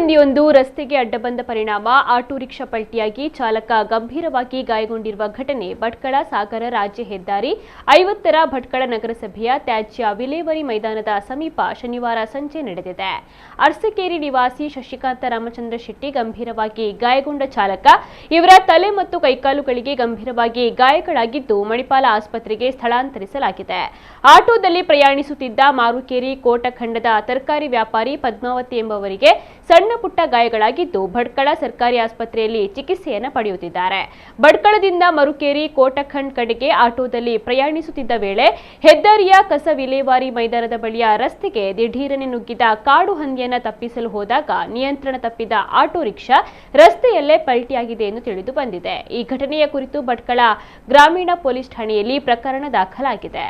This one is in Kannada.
ಹಂದಿಯೊಂದು ರಸ್ತೆಗೆ ಅಡ್ಡ ಬಂದ ಪರಿಣಾಮ ಆಟೋ ರಿಕ್ಷಾ ಪಲ್ಟಿಯಾಗಿ ಚಾಲಕ ಗಂಭೀರವಾಗಿ ಗಾಯಗೊಂಡಿರುವ ಘಟನೆ ಭಟ್ಕಳ ಸಾಗರ ರಾಜ್ಯ ಹೆದ್ದಾರಿ 50ರ ಭಟ್ಕಳ ನಗರಸಭೆಯ ತ್ಯಾಜ್ಯ ವಿಲೇವಾರಿ ಮೈದಾನದ ಸಮೀಪ ಶನಿವಾರ ಸಂಜೆ ನಡೆದಿದೆ. ಅರಸಕೇರಿ ನಿವಾಸಿ ಶಶಿಕಾಂತ ರಾಮಚಂದ್ರ ಶೆಟ್ಟಿ ಗಂಭೀರವಾಗಿ ಗಾಯಗೊಂಡ ಚಾಲಕ. ಇವರ ತಲೆ ಮತ್ತು ಕೈಕಾಲುಗಳಿಗೆ ಗಂಭೀರವಾಗಿ ಗಾಯಗಳಾಗಿದ್ದು ಮಣಿಪಾಲ ಆಸ್ಪತ್ರೆಗೆ ಸ್ಥಳಾಂತರಿಸಲಾಗಿದೆ. ಆಟೋದಲ್ಲಿ ಪ್ರಯಾಣಿಸುತ್ತಿದ್ದ ಮಾರುಕೇರಿ ಕೋಟಖಂಡದ ತರಕಾರಿ ವ್ಯಾಪಾರಿ ಪದ್ಮಾವತಿ ಎಂಬುವರಿಗೆ ಸಣ್ಣ ಪುಟ್ಟ ಗಾಯಗಳಾಗಿದ್ದು ಭಟ್ಕಳ ಸರ್ಕಾರಿ ಆಸ್ಪತ್ರೆಯಲ್ಲಿ ಚಿಕಿತ್ಸೆಯನ್ನು ಪಡೆಯುತ್ತಿದ್ದಾರೆ. ಭಟ್ಕಳದಿಂದ ಮರುಕೇರಿ ಕೋಟಖಂಡ್ ಕಡೆಗೆ ಆಟೋದಲ್ಲಿ ಪ್ರಯಾಣಿಸುತ್ತಿದ್ದ ವೇಳೆ ಹೆದ್ದಾರಿಯ ಕಸ ವಿಲೇವಾರಿ ಮೈದಾನದ ಬಳಿಯ ರಸ್ತೆಗೆ ದಿಢೀರನೆ ನುಗ್ಗಿದ ಕಾಡು ಹಂದಿಯನ್ನು ತಪ್ಪಿಸಲು ಹೋದಾಗ ನಿಯಂತ್ರಣ ತಪ್ಪಿದ ಆಟೋ ರಿಕ್ಷಾ ರಸ್ತೆಯಲ್ಲೇ ಪಲ್ಟಿಯಾಗಿದೆ ಎಂದು ತಿಳಿದು ಬಂದಿದೆ. ಈ ಘಟನೆಯ ಕುರಿತು ಭಟ್ಕಳ ಗ್ರಾಮೀಣ ಪೊಲೀಸ್ ಠಾಣೆಯಲ್ಲಿ ಪ್ರಕರಣ ದಾಖಲಾಗಿದೆ.